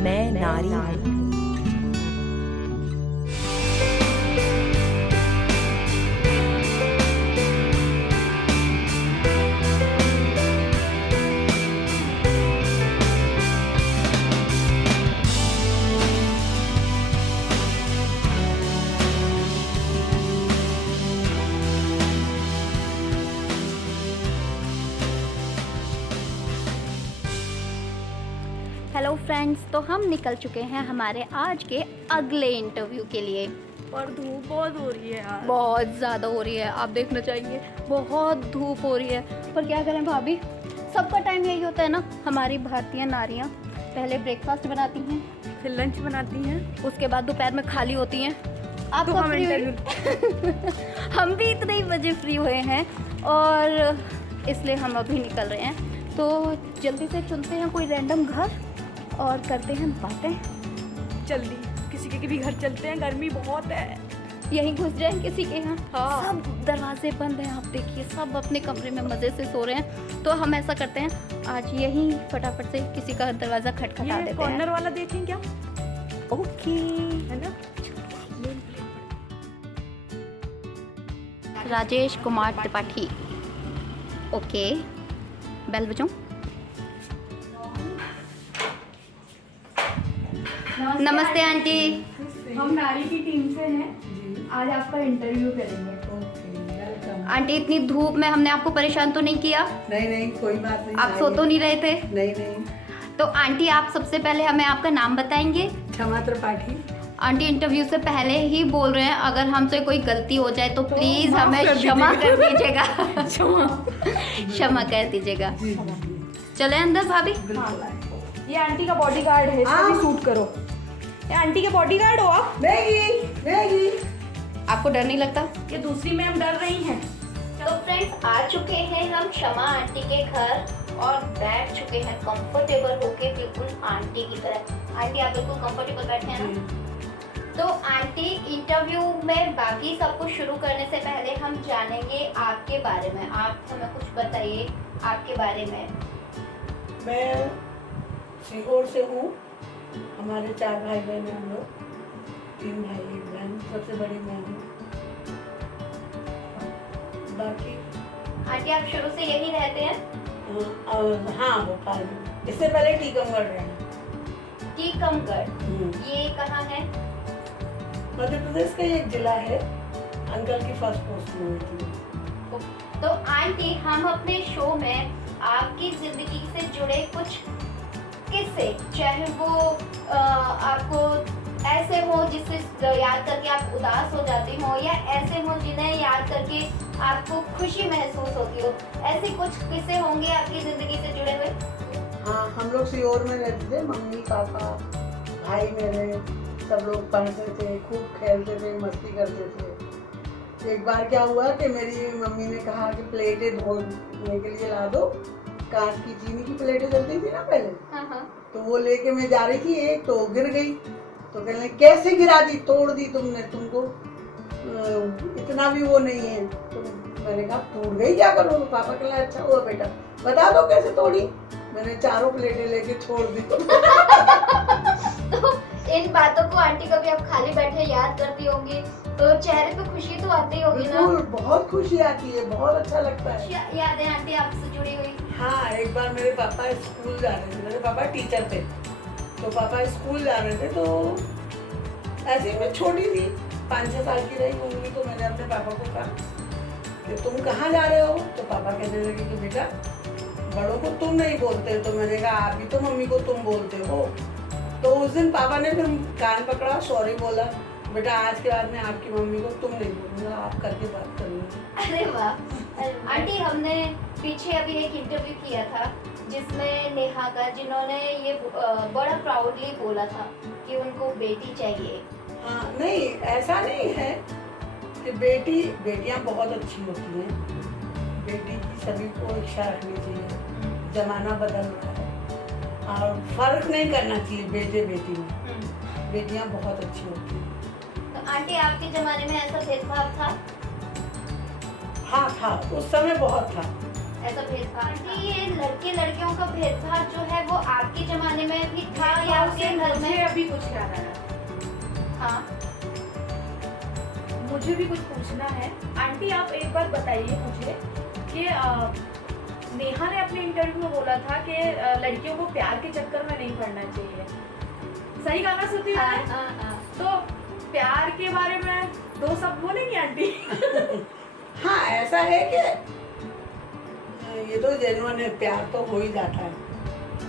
मैं नारी हूँ। हेलो फ्रेंड्स, तो हम निकल चुके हैं हमारे आज के अगले इंटरव्यू के लिए। और धूप बहुत हो रही है यार, बहुत ज़्यादा हो रही है, आप देखना चाहिए, बहुत धूप हो रही है। पर क्या करें भाभी, सबका टाइम यही होता है ना। हमारी भारतीय नारियाँ पहले ब्रेकफास्ट बनाती हैं, फिर लंच बनाती हैं, उसके बाद दोपहर में खाली होती हैं। आप तो कब हम फ्री हुई? हम भी इतने ही बजे फ्री हुए हैं और इसलिए हम अभी निकल रहे हैं। तो जल्दी से चुनते हैं कोई रैंडम घर और करते हैं बातें। जल्दी किसी के भी घर चलते हैं, गर्मी बहुत है। यहीं घुस जाए किसी के यहाँ। हाँ। सब दरवाजे बंद हैं, आप देखिए, सब अपने कमरे में मज़े से सो रहे हैं। तो हम ऐसा करते हैं, आज यहीं फटाफट से किसी का दरवाज़ा खटखटा ये देते कॉर्नर हैं। वाला देखें क्या, ओके, है ना? राजेश कुमार त्रिपाठी। ओके, बेल बजाऊं? नमस्ते आंटी। हम नारी की टीम से हैं, आज आपका इंटरव्यू करेंगे। आंटी, इतनी धूप में हमने आपको परेशान तो नहीं किया? नहीं, कोई बात नहीं। आप सो तो नहीं रहे थे? नहीं। तो आंटी, आप सबसे पहले हमें आपका नाम बताएंगे? क्षमा त्रिपाठी। आंटी, इंटरव्यू से पहले ही बोल रहे हैं, अगर हमसे कोई गलती हो जाए तो प्लीज माफ हमें कर क्षमा कर दीजिएगा। क्षमा कर दीजिएगा। जी। चले अंदर भाभी। ये आंटी का बॉडीगार्ड है, इसको भी सूट करो। ये आंटी के बॉडीगार्ड हो आप? मैगी। आपको डर नहीं लगता? ये दूसरी मैम डर रही हैं। तो फ्रेंड्स, आ चुके हैं हम क्षमा आंटी के घर और बैठ चुके हैं कंफर्टेबल होके, बिल्कुल आंटी की तरह। आंटी, आप बिल्कुल कंफर्टेबल बैठे हैं ना? तो आंटी, इंटरव्यू में बाकी सब कुछ शुरू करने से पहले हम जानेंगे आपके बारे में। आप हमें कुछ बताइए आपके बारे में। मैं सीहोर से हूँ। हमारे 4 भाई बहन हैं, हम लोग 3 भाई 1 बहन, सबसे बड़ी मैं हूँ। बाकी आंटी, आप शुरू से यही रहते हैं? हाँ, भोपाल में। इससे पहले टीकमगढ़ रहे हैं। टीकमगढ़, ये कहाँ है? मध्य प्रदेश का एक जिला है। अंकल की फर्स्ट पोस्ट हुई थी। तो आंटी, हम अपने शो में आपकी जिंदगी से जुड़े कुछ किस्से, चाहे वो आपको ऐसे हो जिससे याद करके आप उदास हो जाती हो, या ऐसे हो जिन्हें याद करके आपको खुशी महसूस होती हो, ऐसे कुछ किस्से होंगे आपकी जिंदगी से जुड़े हुए? हाँ, हम लोग सीहोर में रहते थे। मम्मी पापा भाई मेरे सब लोग पढ़ते थे, खूब खेलते थे, मस्ती करते थे। एक बार क्या हुआ कि मेरी मम्मी ने कहा कि प्लेटें धोने के लिए ला दो। कांच की चीनी की प्लेटें चलती थी ना पहले। हाँ। तो वो लेके मैं जा रही थी, एक तो गिर गई। तो कहने कैसे गिरा दी, तोड़ दी तुमने, तुमको इतना भी वो नहीं है। तो मैंने कहा टूट गई, क्या करूँ? तो पापा कहला अच्छा हुआ बेटा, बता दो कैसे तोड़ी। मैंने 4 प्लेटें लेके छोड़ दी। तो इन बातों को आंटी कभी आप खाली बैठे याद करती होंगी तो चेहरे पे खुशी तो आती होगी ना? बिल्कुल, बहुत खुशी आती है, बहुत अच्छा लगता है। यादें आंटी आपसे जुड़ी हुई? हाँ, एक बार मेरे पापा स्कूल जा रहे थे। मेरे पापा टीचर थे, तो पापा स्कूल जा रहे थे। तो ऐसे ही मैं छोटी थी, 5-6 साल की रही होंगी। तो मैंने अपने पापा को कहा कि तुम कहाँ जा रहे हो? तो पापा कहने लगे कि बेटा, बड़ों को तुम नहीं बोलते। तो मैंने कहा आप भी तो मम्मी को तुम बोलते हो। तो उस दिन पापा ने फिर कान पकड़ा, सॉरी बोला, बेटा आज के बाद में आपकी मम्मी को तुम नहीं बोलूँगा, आप करके बात करूँगा। अरे वाह। आंटी, हमने पीछे अभी एक इंटरव्यू किया था जिसमें नेहा का, जिन्होंने ये बड़ा प्राउडली बोला था कि उनको बेटी चाहिए। हाँ, नहीं ऐसा नहीं है कि बेटियां बहुत अच्छी होती हैं। बेटी की सभी को इच्छा रखनी चाहिए। जमाना बदल रहा है और फर्क नहीं करना चाहिए बेटे बेटी में। बेटियां बहुत अच्छी होती हैं। तो आंटी, आपके जमाने में ऐसा भेदभाव था? हाँ था, उस समय बहुत था। ऐसा भेदभाव? आंटी, ये लड़के लड़कियों का भेदभाव जो है वो आपके जमाने में भी था या फिर भी कुछ याद आया। हाँ मुझे भी कुछ पूछना है। आंटी आप एक बार बताइए मुझे कि नेहा ने अपने इंटरव्यू में बोला था कि लड़कियों को प्यार के चक्कर में नहीं पड़ना चाहिए। सही कहा ना श्रुति हाँ मैंने? हाँ हाँ। तो प्यार के बारे में दो शब्द बोलेंगी आंटी? हाँ ऐसा है कि ये तो जेन्युइन है, प्यार तो हो ही जाता है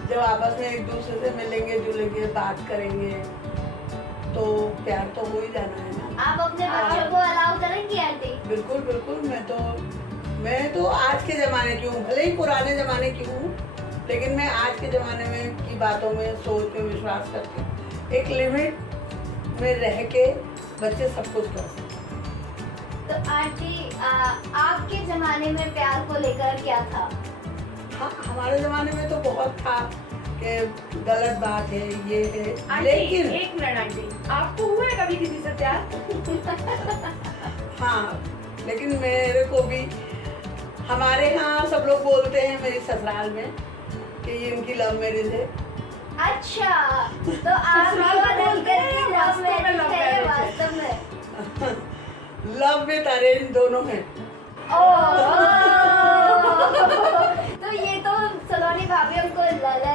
जब आपस में एक दूसरे से मिलेंगे जुलेंगे बात करेंगे तो प्यार तो हो ही जाना है ना। आप अपने बच्चों को अलाउ करेंगी आंटी? बिल्कुल बिल्कुल, मैं तो आज के ज़माने की हूँ, भले ही पुराने ज़माने की हूँ लेकिन मैं आज के ज़माने में की बातों में सोच में विश्वास करती हूँ। एक लिमिट में रह के बच्चे सब कुछ कर सकते हैं। तो आंटी आपके जमाने में प्यार को लेकर क्या था? हाँ हमारे ज़माने में तो बहुत था कि गलत बात है ये है, आंटी लेकिन एक मिनट आंटी, आपको हुआ है कभी किसी से प्यार? हाँ लेकिन मेरे को भी हमारे यहाँ सब लोग बोलते हैं मेरे ससुराल में कि ये इनकी लव मैरिज है। अच्छा तो आप ससुराल में बोलते हैं, लव वास्तव में love मैरिज है marriage है। वास्तव में? लव विद अरेंज दोनों हैं। तो ये तो सलोनी भाभी हमको ला ला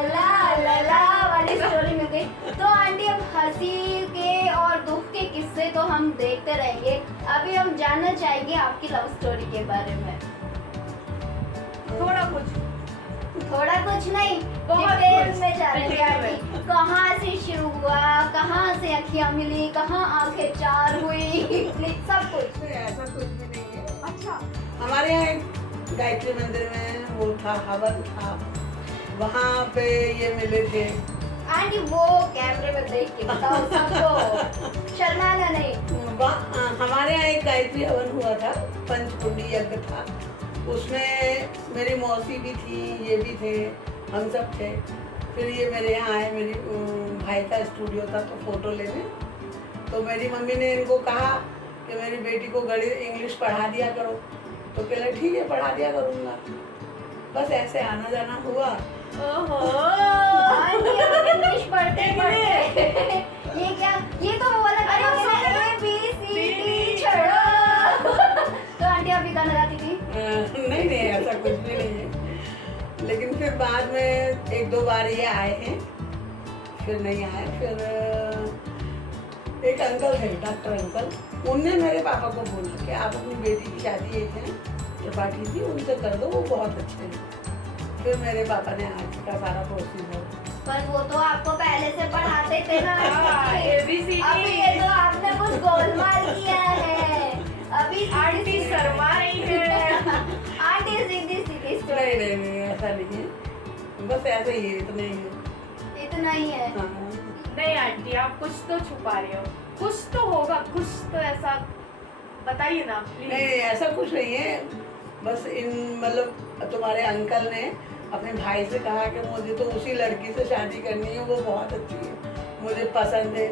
ला ला वाली स्टोरी मिल गई। तो आंटी अब हंसी के और दुख के किस्से तो हम देखते रहेंगे, अभी हम जानना चाहेंगे आपकी लव स्टोरी के बारे में। थोड़ा कुछ नहीं, बहुत डिटेल कुछ, में जानेंगे डिटेल में। आंटी। कहाँ से शुरू हुआ, कहाँ से अखियाँ मिली, कहाँ आंखें चार हुई, सब कुछ। ऐसा कुछ भी नहीं है। अच्छा हमारे यहाँ एक गायत्री मंदिर में वो था, हवन था, वहाँ पे ये मिले थे। आंटी वो कैमरे में देख के बताओ सबको, शर्माना नहीं। हमारे यहाँ एक गायत्री हवन हुआ था, पंचकुंडी यज्ञ था, उसमें मेरी मौसी भी थी, ये भी थे, हम सब थे। फिर ये मेरे यहाँ आए, मेरी भाई का स्टूडियो था तो फोटो लेने, तो मेरी मम्मी ने इनको कहा कि मेरी बेटी को गणित इंग्लिश पढ़ा दिया करो, तो कहले ठीक है पढ़ा दिया करूँगा। बस ऐसे आना जाना हुआ। ओहो आंटी आप इंग्लिश पढ़ते ये क्या, ये तो वो वाला गाना है ना, ABCD छोड़ो। तो आंटी आप भी गाना गाती थी? नहीं ऐसा कुछ भी नहीं है, लेकिन फिर बाद में एक दो बार ये आए हैं, फिर नहीं आए। फिर एक अंकल थे, डॉक्टर अंकल, उनने मेरे पापा को बोला कि आप अपनी बेटी की शादी एक है त्रिपाठी जी उनसे कर दो, वो बहुत अच्छे हैं। फिर मेरे पापा ने आज का सारा प्रोसीजर। पर वो तो आपको पहले से पढ़ाते थे ना। ABCD। अभी ये तो आपने कुछ गोलमाल किया है। अभी आंटी शर्मा रही है। आंटी सीधी सीधी नहीं ऐसा नहीं है, बस ऐसे ही है, इतना ही है। इतना ही है। हाँ। नहीं आंटी आप कुछ तो छुपा रहे हो, कुछ तो होगा, कुछ तो ऐसा बताइए ना प्लीज। नहीं ऐसा कुछ नहीं है, बस इन मतलब तुम्हारे अंकल ने अपने भाई से कहा कि मुझे तो उसी लड़की से शादी करनी है, वो बहुत अच्छी है, मुझे पसंद है।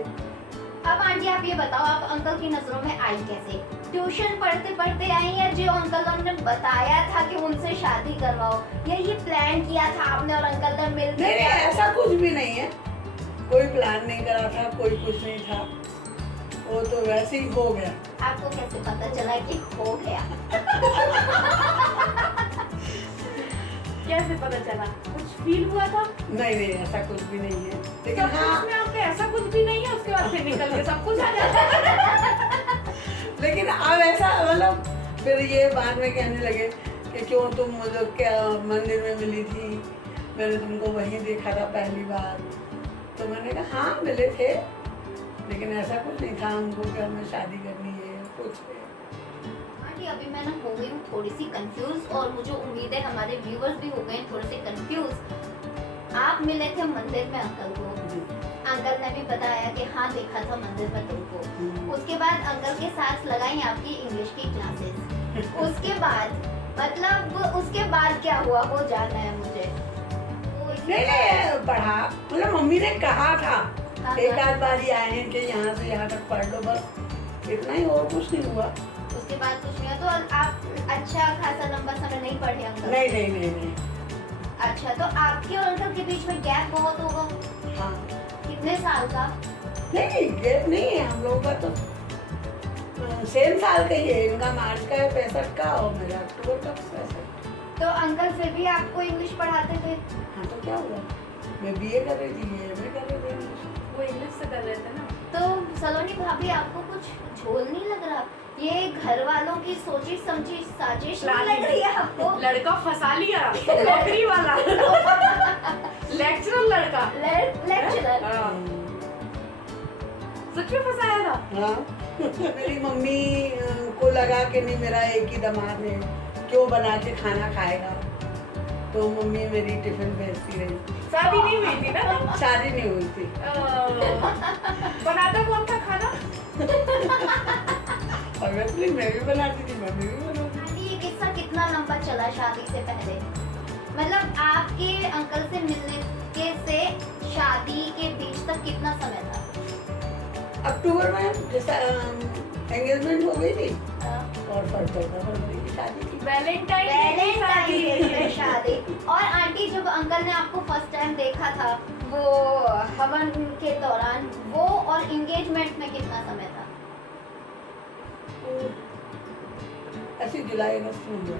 अब आंटी आप ये बताओ, आप अंकल की नजरों में आई कैसे? ट्यूशन पढ़ते पढ़ते आई या जो अंकल ने बताया था कि उनसे शादी करवाओ, या ये प्लान किया था आपने और अंकल ने मिलकर? नहीं ऐसा कुछ भी नहीं है, कोई प्लान नहीं करा था, कोई कुछ नहीं था, वो तो वैसे ही हो गया। आपको कैसे पता चला कि हो गया? कैसे पता चला? कुछ फील हुआ था? नहीं ऐसा कुछ भी नहीं है, लेकिन सब हाँ कुछ में आपके ऐसा कुछ भी नहीं है, उसके बाद फिर निकल के सब कुछ आ जाता है। लेकिन अब ऐसा मतलब फिर ये बाद में कहने लगे कि क्यों तुम मुझे क्या मंदिर में मिली थी, मैंने तुमको वहीं देखा था पहली बार। तो मैंने कहा हाँ मिले थे, लेकिन ऐसा कुछ नहीं था हमको कि हमें शादी करनी है कुछ है। आंटी अभी मैं ना हो गई हूँ थोड़ी सी कंफ्यूज, और मुझे उम्मीद है हमारे व्यूवर्स भी हो गए हैं थोड़े से कंफ्यूज। आप मिले थे मंदिर में अंकल को, अंकल ने भी बताया कि हाँ देखा था मंदिर में तुमको। उसके बाद अंकल के साथ लगाई आपकी इंग्लिश की क्लासेस। उसके बाद मतलब उसके बाद क्या हुआ वो जानना है मुझे। नहीं पढ़ा, मतलब मम्मी ने कहा था हाँ, एक आध बार ही आए हैं कि यहाँ से यहाँ तक पढ़ लो, बस इतना ही, और कुछ नहीं हुआ। उसके बाद कुछ नहीं हुआ। तो आप अच्छा खासा लंबा समय नहीं पढ़े अंकल? नहीं। अच्छा तो आपके और अंकल के बीच में गैप बहुत होगा? हाँ कितने साल का? नहीं गैप नहीं है हम लोगों का तो सेम साल का ही है। इनका मार्च का है 65 का और मेरा अक्टूबर का 65। तो अंकल फिर भी आपको इंग्लिश पढ़ाते थे? हाँ तो क्या हुआ, मैं बीए कर रही थी, एमए कर रही थी। वो इंग्लिश से कर रहे थे ना। तो सलोनी भाभी आपको कुछ झोल नहीं लग रहा? ये घर वालों की सोची समझी साजिश नहीं लग रही है आपको? लड़का फंसा लिया नौकरी वाला लेक्चरर लड़का। लेक्चरर। हाँ। सच में फंसाया था? हाँ मेरी मम्मी को लगा कि नहीं मेरा एक ही दामाद है, क्यों बना के खाना खाएगा, तो मम्मी मेरी टिफिन भेजती रही। शादी नहीं हुई थी ना? शादी नहीं हुई थी। बनाता कौन था खाना? ऑब्वियसली मैं भी बनाती थी, मम्मी भी बनाती थी। आंटी, ये किस्सा कितना लंबा चला शादी से पहले? मतलब आपके अंकल से मिलने के से शादी के बीच तक कितना समय था? अक्टूबर में जैसा एंगेजमेंट हो गई थी हाँ। और 14 फरवरी की शादी थी। वैलेंटाइन वैलेंटाइन शादी। और आंटी, जब अंकल ने आपको फर्स्ट टाइम देखा था वो हवन के दौरान, वो और एंगेजमेंट में कितना समय था? ऐसी जुलाई अगस्त में हुआ।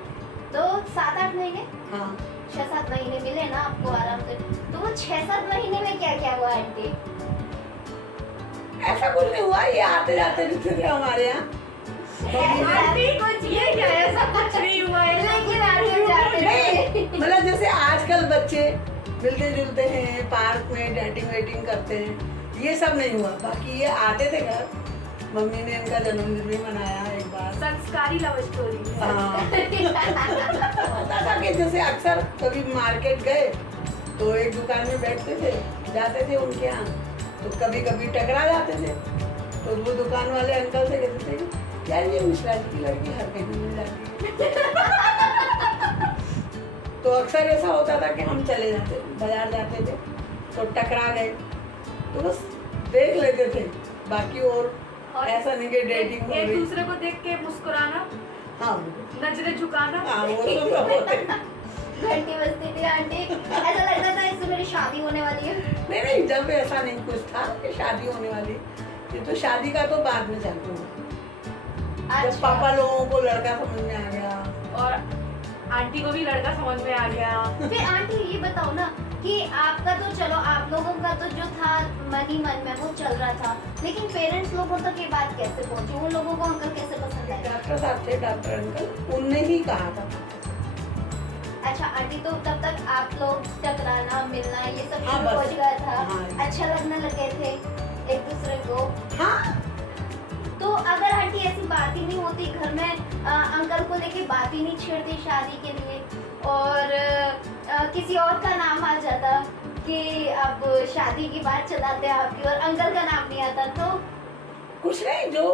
तो 7-8 महीने? हाँ 6-7 महीने मिले ना आपको आराम से। तो वो 6-7 महीने में क्या क्या हुआ आंटी? ऐसा कुछ नहीं हुआ, ये आते जाते रहते थे हमारे यहाँ। आंटी कुछ ये क्या है, ऐसा कुछ नहीं हुआ है। लेकिन आते जाते नहीं मतलब जैसे आजकल बच्चे मिलते जुलते हैं, पार्क में डेटिंग वेटिंग करते हैं, ये सब नहीं हुआ। बाकी ये आते थे घर, मम्मी ने इनका जन्मदिन भी मनाया एक बार। संस्कारी लव स्टोरी। हाँ होता था कि जैसे अक्सर कभी मार्केट गए तो एक दुकान में बैठते थे, जाते थे उनके यहाँ, तो कभी कभी टकरा जाते थे। तो वो दुकान वाले अंकल से कहते थे यार ये मिश्रा जी की लड़की हर कहीं मिल जाती है। तो अक्सर ऐसा होता था कि हम चले जाते, बाजार जाते थे तो टकरा गए तो बस देख लेते थे, बाकी और ऐसा नहीं कि डेटिंग हो एक गई। दूसरे को देख के मुस्कुराना, हाँ नजरें झुकाना। हाँ वो तो सब होते। घंटी बजती थी आंटी, ऐसा लगता था इससे मेरी शादी होने वाली है। नहीं नहीं जब ऐसा नहीं कुछ था कि शादी होने वाली, ये तो शादी का तो बाद में चालू हुआ जब पापा लोगों को लड़का समझ में आ गया और आंटी को भी लड़का समझ में आ गया। फिर आंटी ये बताओ ना कि आपका तो चलो, आप लोगों का तो जो था मन ही मन में वो चल रहा था, लेकिन पेरेंट्स लोगों तक ये बात कैसे पहुंची? उन लोगों को अंकल कैसे पसंद आया? डॉक्टर साहब थे, डॉक्टर अंकल, उनने ही कहा था। अच्छा आंटी, तो तब तक आप लोग टकराना मिलना ये सब हाँ, शुरू हो बस। गया था? हाँ। अच्छा लगने लगे थे एक दूसरे को? हाँ तो अगर आंटी ऐसी बात ही नहीं होती घर में, अंकल को लेके बात ही नहीं छेड़ती शादी के लिए, और किसी और का नाम आ जाता कि अब शादी की बात चलाते हैं आपकी और अंकल का नाम नहीं आता, तो कुछ नहीं, जो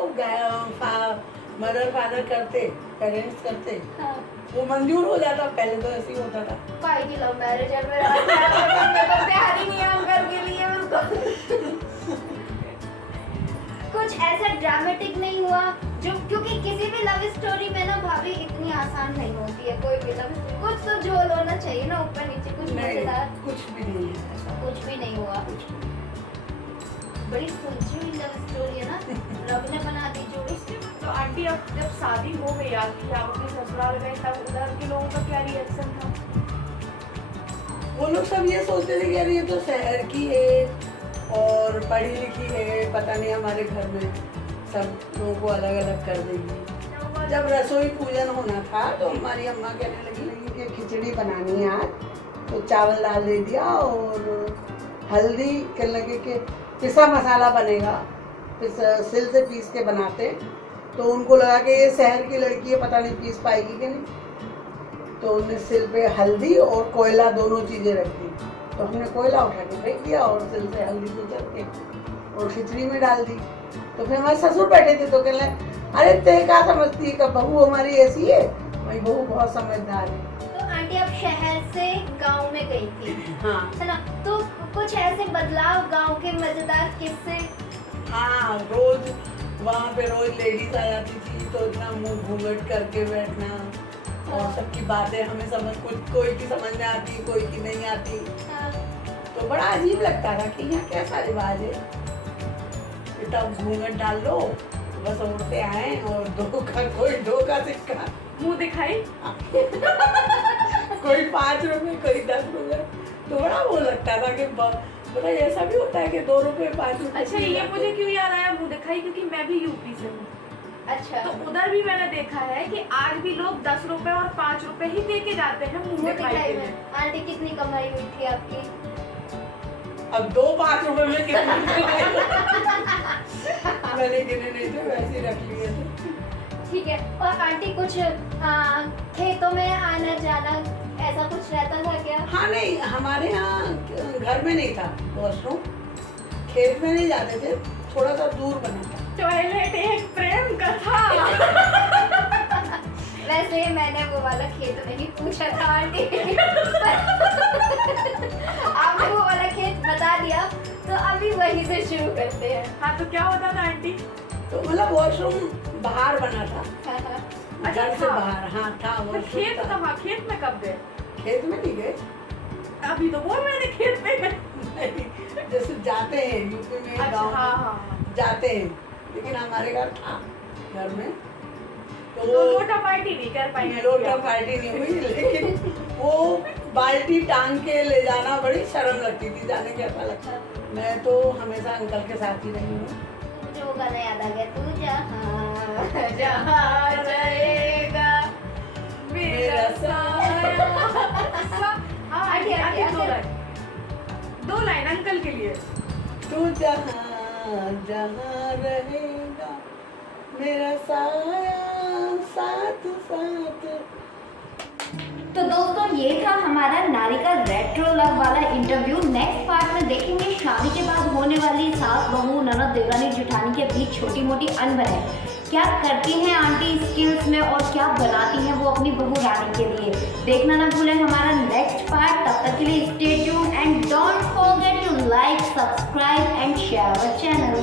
मदर फादर करते, पेरेंट्स करते, हाँ, वो मंजूर हो जाता। पहले तो ऐसे ही होता था। भाई की लव मैरिज है मेरा, तो प्यार ही नहीं है अंकल के लिए उनको। कुछ ऐसा ड्रामेटिक नहीं हुआ जो, क्योंकि किसी भी लव स्टोरी में ना भाभी इतनी आसान नहीं होती है कोई भी लव स्टोरी, कुछ तो झोल होना चाहिए ना, ऊपर नीचे कुछ नहीं मजेदार। कुछ भी नहीं है ऐसा, कुछ भी नहीं हुआ। कुछ भी नहीं। बड़ी सुलझी हुई लव स्टोरी है ना, रब ने बना दी जोड़ी। तो आंटी अब जब शादी हो गई आपकी, आप अपने ससुराल गए, तब उधर के लोगों का क्या रिएक्शन था? वो लोग सब ये सोचते थे कि यार ये तो शहर की है और पढ़ी लिखी है, पता नहीं हमारे घर में सब लोगों को अलग अलग कर देगी। जब रसोई पूजन होना था तो हमारी अम्मा कहने लगी कि खिचड़ी बनानी है आज, तो चावल डाल दे दिया और हल्दी, कहने लगे कि पिसा मसाला बनेगा, सिल से पीस के बनाते। तो उनको लगा कि ये शहर की लड़की है, पता नहीं पीस पाएगी कि नहीं, तो उन्होंने सिल पे हल्दी और कोयला दोनों चीज़ें रख दी। तो हमने कोयला उठा के फेंक दिया और सिल से हल्दी को चल के और खिचड़ी में डाल दी। तो फिर हमारे ससुर बैठे थे तो कहने लगे अरे ते क्या समझती है, कब बहू हमारी ऐसी है, भाई बहू बहुत समझदार है। तो आंटी अब शहर से गांव में गई थी, हाँ है ना, तो कुछ ऐसे बदलाव, गांव के मजेदार किस्से? हाँ, रोज वहाँ पे रोज लेडीज आ जाती थी तो इतना मुंह घूंघट करके बैठना और सबकी बातें हमें समझ, कुछ कोई की समझ में आती, कोई की नहीं आती, हाँ, तो बड़ा अजीब लगता था कि यहाँ कैसा रिवाज है। बेटा घूंघट डाल लो, बस औरतें आए और दो का सिक्का, मुंह दिखाई। कोई 5 रुपए, कोई 10 रुपए, तो बड़ा वो लगता था कि पता ऐसा भी होता है कि 2 रुपए 5 रुपए। अच्छा, ये मुझे क्यों याद आया मुंह दिखाई, क्योंकि मैं भी यूपी से हूँ। अच्छा, तो उधर भी मैंने देखा है कि आज भी लोग 10 रुपए और 5 रुपए ही दे के जाते हैं मुंह मुंह दिखाई दिखाई के लिए। में। आंटी कितनी कमाई हुई थी आपकी? अब 2 5 रुपए में कितने मैंने गिने नहीं थे, वैसे ही रख लिए थे। ठीक है। और आंटी कुछ खेतों में आना जाना ऐसा कुछ रहता था क्या? हाँ नहीं, हमारे यहाँ घर में नहीं था वॉशरूम, खेत में नहीं जाते थे, थोड़ा सा दूर बना था। टॉयलेट एक प्रेम कथा। वैसे मैंने वो वाला खेत नहीं पूछा था आंटी। आपने वो वाला खेत बता दिया, तो अभी वहीं से शुरू करते हैं। हाँ, तो क्या होता था आंटी? तो मतलब वॉशरूम बाहर बना था, अच्छा, घर से था। बाहर। हाँ था तो वॉशरूम खेत था। कहाँ? खेत में कब गए? खेत में नहीं गए, अभी तो बोल रहे थे खेत में गए। नहीं, जैसे जाते हैं यूपी में, अच्छा, गाँव हाँ में हाँ। जाते हैं, लेकिन हमारे घर था घर में, तो तो लोटा पार्टी नहीं कर पाएंगे। लोटा पार्टी नहीं हुई, लेकिन वो बाल्टी टांग के ले जाना बड़ी शर्म लगती थी, जाने के ऐसा लगता। मैं तो हमेशा अंकल के साथ ही रही हूँ। मुझे वो गाना याद आ गया, तू जहाँ जहाँ जाएगा मेरा साया। हाँ, आंटी, आंटी, आंटी, दो लाइन, 2 लाइन अंकल के लिए। तू जहाँ जहाँ रहेगा मेरा साया साथ साथ। तो दोस्तों, ये था हमारा नारी का रेट्रो लव वाला इंटरव्यू। नेक्स्ट पार्ट में देखेंगे शादी के बाद होने वाली सास बहू ननद देवरानी जेठानी के बीच छोटी मोटी अनबन, क्या करती हैं आंटी स्किल्स में और क्या बनाती हैं वो अपनी बहू रानी के लिए। देखना ना भूलें हमारा नेक्स्ट पार्ट। तब तक के लिए stay tuned and don't forget to like, subscribe and share our channel.